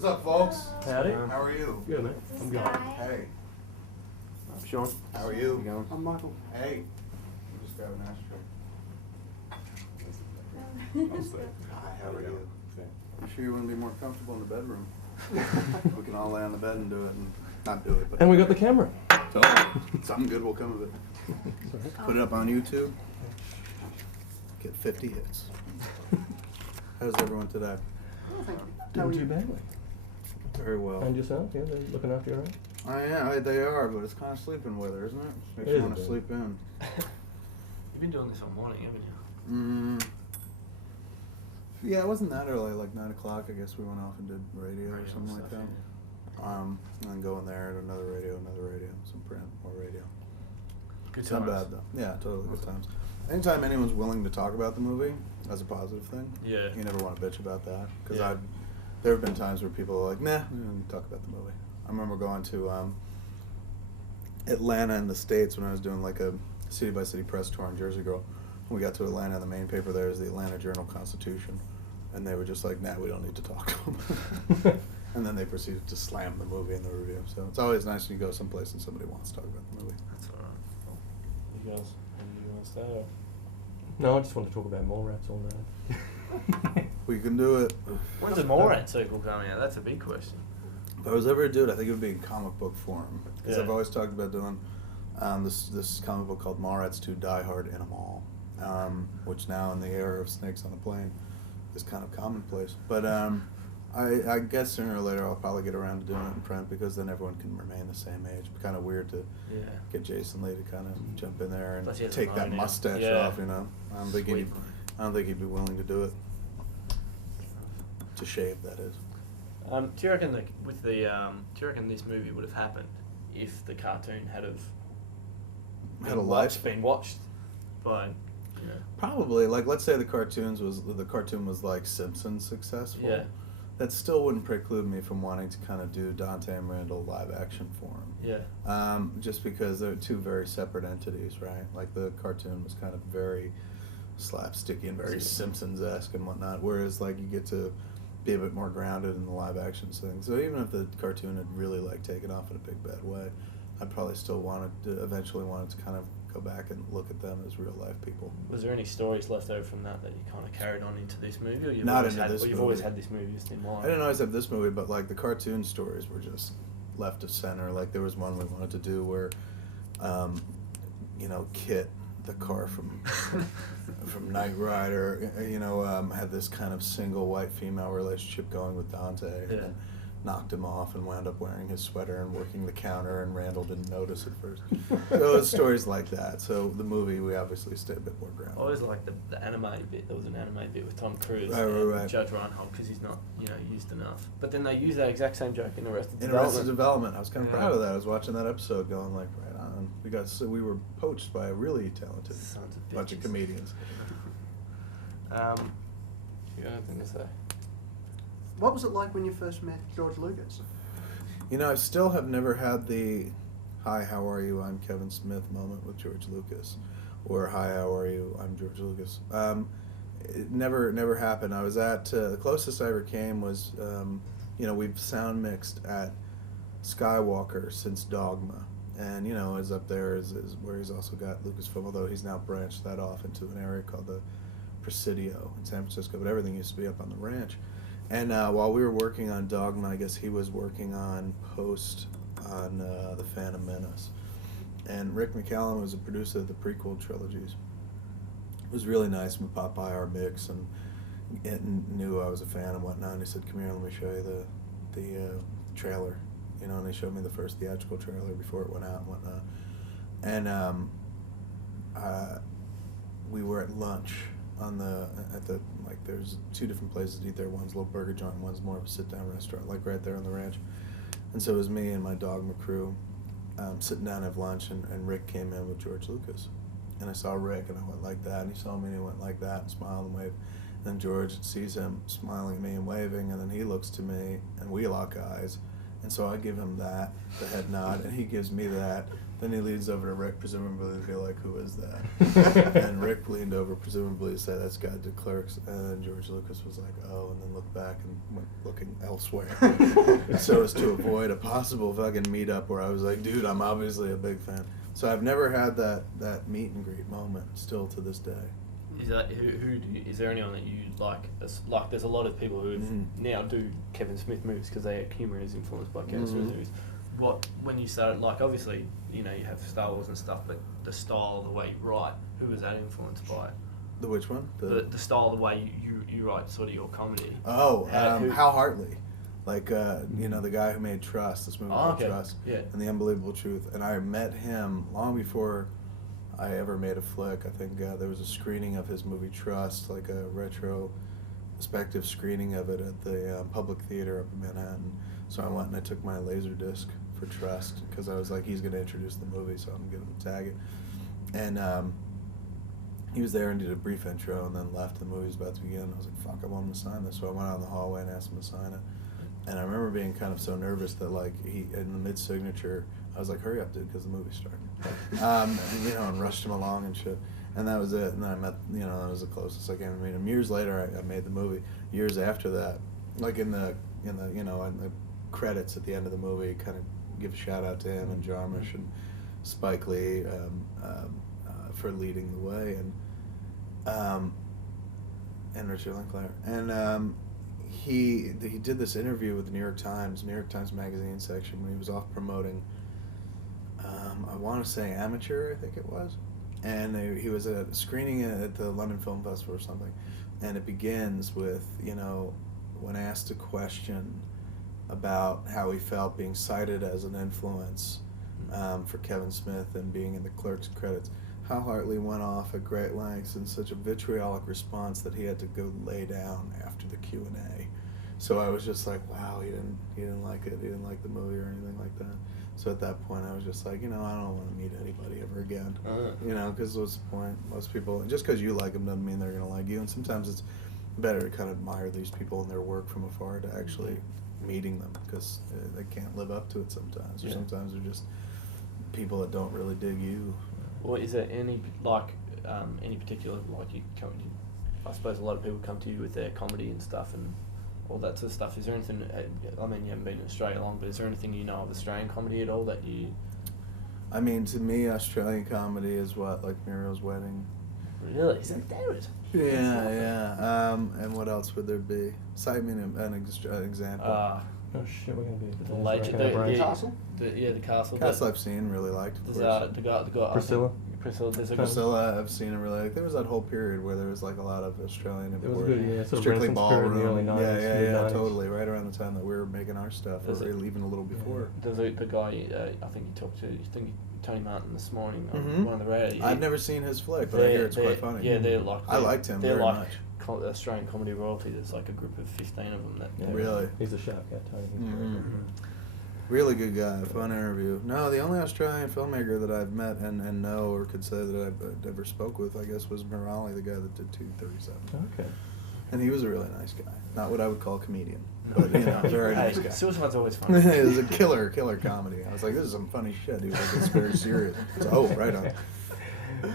What's up, folks? Howdy. How are you? Good, man. I'm good. Hey. I'm Sean. How are you? Going? I'm Michael. Hey. You just grab an ashtray. Hi, how are you? You sure you want to be more comfortable in the bedroom? We can all lay on the bed and do it, and not do it, but And we got the camera. so, something good will come of it. Put it up on YouTube. Get 50 hits. How's everyone today? Oh, thank you. Doing too badly. Very well. And yourself? Yeah, they're looking after you, all right? They are, but it's kind of sleeping weather, isn't it? Makes It you is want a to bit. sleep in. You've been doing this all morning, haven't you? Yeah, it wasn't that early, like 9 o'clock. I guess we went off and did radio or Radio something like stuff, that. And then going there at another radio, some print, more radio. Good It's not times. bad though. Yeah, totally good times. Anytime anyone's willing to talk about the movie, that's a positive thing. Yeah. You never want to bitch about that, because Yeah. there have been times where people are like, nah, we don't talk about the movie. I remember going to Atlanta in the States when I was doing like a city by city press tour on Jersey Girl. When we got to Atlanta, and the main paper there is the Atlanta Journal-Constitution, and they were just like, nah, we don't need to talk to them. And then they proceeded to slam the movie in the review. So it's always nice when you go someplace and somebody wants to talk about the movie. That's alright. You guys, you want to start off? No, I just want to talk about mole rats all day. We can do it. When's the Morat sequel coming out? That's a big question. If I was ever to do it, I think it would be in comic book form. Because Yeah. I've always talked about doing this comic book called Mallrats 2 Die Hard in a Mall, which now in the era of Snakes on a Plane is kind of commonplace. But I guess sooner or later I'll probably get around to doing it in print, because then everyone can remain the same age. It'd be kind of weird to Yeah. get Jason Lee to kind of jump in there and Plus he has a take that mow now. mustache Yeah. off, you know. I don't think Sweet. he'd be willing to do it. To shave, that is. Do you reckon do you reckon this movie would have happened if the cartoon had Had a life. been watched by, you know, Probably, like, let's say the cartoon was like Simpsons successful. Yeah. That still wouldn't preclude me from wanting to kind of do Dante and Randall live action for him. yeah. Just because they're two very separate entities, right? Like the cartoon was kind of very slapsticky and very Simpsons-esque and whatnot, whereas like you get to be a bit more grounded in the live action thing. So even if the cartoon had really like taken off in a big bad way, I'd probably still eventually wanted to kind of go back and look at them as real life people. Was there any stories left over from that you kind of carried on into this movie, or you've Not always into had, this or you've movie. always had this movie just in mind? I didn't always have this movie, but like the cartoon stories were just left of center. Like there was one we wanted to do where, Kit, the car from Knight Rider, had this kind of single white female relationship going with Dante, Yeah. and then knocked him off and wound up wearing his sweater and working the counter, and Randall didn't notice at first. So it's stories like that. So the movie, we obviously stayed a bit more grounded. I always like the anime bit. There was an anime bit with Tom Cruise Right, and right. Judge Reinhold, because he's not, used enough. But then they use that exact same joke in Arrested In Development. Arrested Development, I was kind of Yeah. proud of that. I was watching that episode, going like, right on. We were poached by a really talented Sons of bunch of bitches. comedians. You got anything to say? What was it like when you first met George Lucas? I still have never had the "Hi, how are you? I'm Kevin Smith" moment with George Lucas, or "Hi, how are you? I'm George Lucas." It never happened. I was at the closest I ever came was, we've sound mixed at Skywalker since Dogma, and is up there is where he's also got Lucasfilm, although he's now branched that off into an area called the Presidio in San Francisco. But everything used to be up on the ranch. And while we were working on Dogma, I guess he was working on post on The Phantom Menace. And Rick McCallum was a producer of the prequel trilogies. It was really nice when we popped by our mix and knew I was a fan and whatnot. And he said, "Come here, let me show you the trailer." And he showed me the first theatrical trailer before it went out and whatnot. And we were at lunch there's two different places to eat there. One's a little burger joint, one's more of a sit-down restaurant, like right there on the ranch. And so it was me and my Dogma crew sitting down to have lunch, and Rick came in with George Lucas. And I saw Rick, and I went like that, and he saw me, and he went like that, and smiled and waved. And then George sees him smiling at me and waving, and then he looks to me, and we lock eyes, And so I give him that, the head nod, and he gives me that. Then he leans over to Rick, presumably to be like, "Who is that?" And Rick leaned over, presumably to say, "That's guy did Clerks." And then George Lucas was like, "Oh," and then looked back and went looking elsewhere. So as to avoid a possible fucking meetup where I was like, "Dude, I'm obviously a big fan." So I've never had that meet and greet moment still to this day. Is that is there anyone that you like? Like, there's a lot of people who now do Kevin Smith movies because their humour is influenced by Kevin Smith movies. What, when you started, like, obviously, you know, you have Star Wars and stuff, but the style, the way you write, who was that influenced by? The which one? The style, the way you write sort of your comedy. Oh, who- Hal Hartley. Like, you know, the guy who made Trust, this movie called okay. Trust, Yeah. and The Unbelievable Truth. And I met him long before I ever made a flick. I think there was a screening of his movie Trust, like a retrospective screening of it at the Public Theater up in Manhattan. So I went and I took my Laserdisc for Trust because I was like, he's going to introduce the movie, so I'm going to tag it. And he was there and did a brief intro and then left. The movie was about to begin. I was like, fuck, I want him to sign this. So I went out in the hallway and asked him to sign it. And I remember being kind of so nervous that, like, he, in the mid-signature, I was like, hurry up, dude, because the movie's starting. You know, and rushed him along and shit. And that was it. And then I met, you know, that was the closest I came to meet him. Years later, I made the movie. Years after that, like in the you know, in the credits at the end of the movie, kind of give a shout out to him and Jarmusch and Spike Lee for leading the way, and Richard Linklater. And he did this interview with the New York Times Magazine section when he was off promoting. I want to say Amateur, I think it was, and he was at a screening at the London Film Festival or something, and it begins with, you know, when asked a question about how he felt being cited as an influence for Kevin Smith and being in the Clerks credits, Hal Hartley went off at great lengths in such a vitriolic response that he had to go lay down after the Q&A. So I was just like, wow, he didn't like it. He didn't like the movie or anything like that. So at that point, I was just like, you know, I don't want to meet anybody ever again. You know, because what's the point? Most people, just because you like them doesn't mean they're going to like you. And sometimes it's better to kind of admire these people and their work from afar to actually meeting them, because they can't live up to it sometimes. Or sometimes they're just people that don't really dig you. Well, is there any, like, any particular, like, I suppose a lot of people come to you with their comedy and stuff and all that sort of stuff. Is there anything, I mean, you haven't been in Australia long, but is there anything you know of Australian comedy at all that you... I mean, to me, Australian comedy is what, like Muriel's Wedding. Really? Is that there? Yeah. And what else would there be? Cite me an example. Oh shit, we're gonna be The Legend, the Castle? the Castle. Castle I've seen, really liked. Of course. The guy, Priscilla? Priscilla, there's a Priscilla, I've seen and really liked. There was that whole period where there was like a lot of Australian It was imported, good, yeah. Sort of Strictly Renaissance period in the ballroom. early 90s, Yeah, mid-90s. totally. Right around the time that we were making our stuff, There's or a- even a little before. There's the guy, I think you talked to, Tony Martin this morning on Mhm. one of the radio. I've never seen his flick, but I hear it's quite funny. Yeah, they're like... I liked him They're very like much. Australian comedy royalty. There's like a group of 15 of them that... Yeah, Really? He's a sharp guy, Tony. He's very Mhm. good. Really good guy, fun interview. No, the only Australian filmmaker that I've met and know or could say that I've ever spoke with, I guess, was Murali, the guy that did 237. Okay. And he was a really nice guy. Not what I would call a comedian, but, you know, very nice guy. Suicide's always funny. It was a killer comedy. I was like, this is some funny shit. He was like, it's very serious. So, oh, right on.